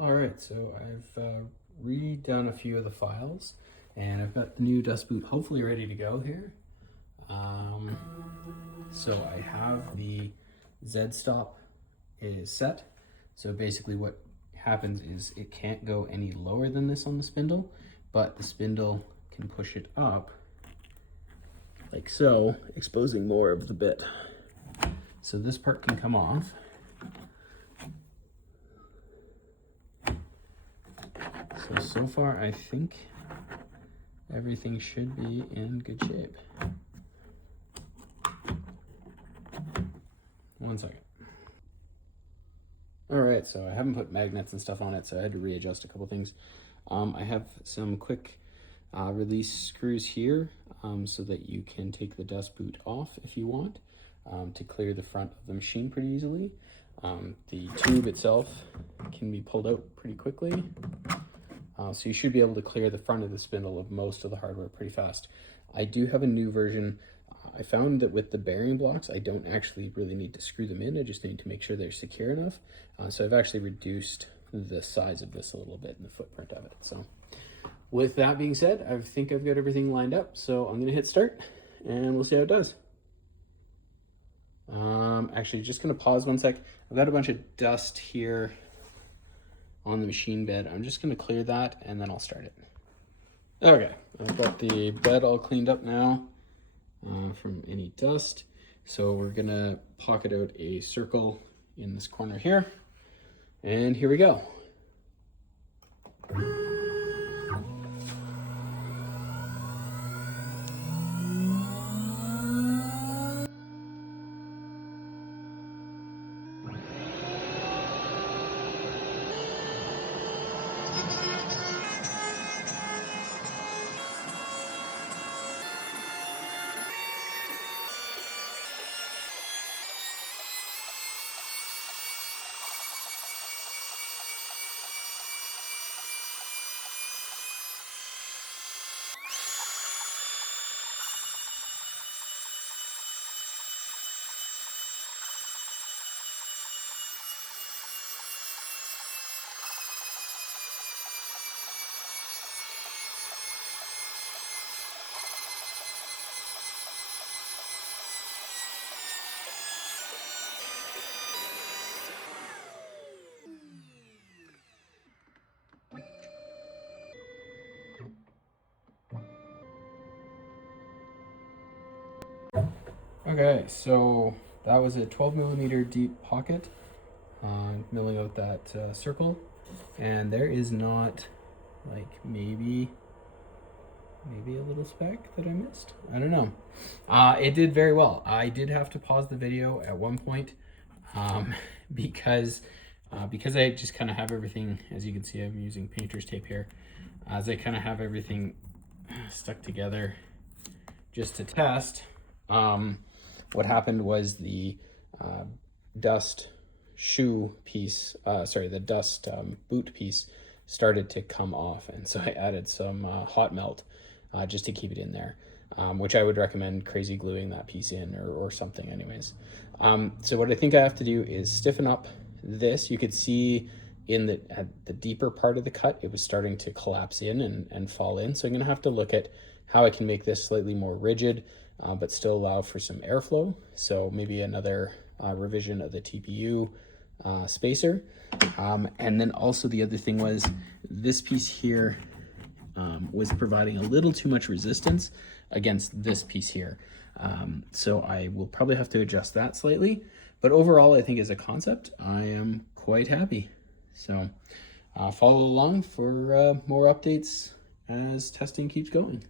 All right, so I've redone a few of the files, and I've got the new DustBoot hopefully ready to go here. So I have the Z-stop is set. So basically what happens is it can't go any lower than this on the spindle, but the spindle can push it up like so, exposing more of the bit. So this part can come off. So far I think everything should be in good shape. One second. All right, so I haven't put magnets and stuff on it, so I had to readjust a couple things. I have some quick release screws here so that you can take the DustBoot off if you want to clear the front of the machine pretty easily. The tube itself can be pulled out pretty quickly. So you should be able to clear the front of the spindle of most of the hardware pretty fast. I do have a new version. I found that with the bearing blocks, I don't actually really need to screw them in. I just need to make sure they're secure enough. So I've actually reduced the size of this a little bit and the footprint of it. So with that being said, I think I've got everything lined up. So I'm gonna hit start and we'll see how it does. Actually, just gonna pause one sec. I've got a bunch of dust here on the machine bed. I'm just gonna clear that and then I'll start it. Okay, I've got the bed all cleaned up now from any dust. So we're gonna pocket out a circle in this corner here. And here we go. Okay, so that was a 12mm deep pocket, milling out that circle, and there is not like maybe a little speck that I missed. I don't know. It did very well. I did have to pause the video at one point because I just kind of have everything, as you can see, I'm using painter's tape here, as I kind of have everything stuck together just to test. What happened was the dust shoe piece, the dust boot piece started to come off. And so I added some hot melt just to keep it in there, which I would recommend crazy gluing that piece in or something anyways. So what I think I have to do is stiffen up this. You could see at the deeper part of the cut, it was starting to collapse in and fall in. So I'm gonna have to look at how I can make this slightly more rigid, but still allow for some airflow. So maybe another revision of the TPU spacer. And then also the other thing was this piece here was providing a little too much resistance against this piece here. So I will probably have to adjust that slightly, but overall I think as a concept, I am quite happy. So follow along for more updates as testing keeps going.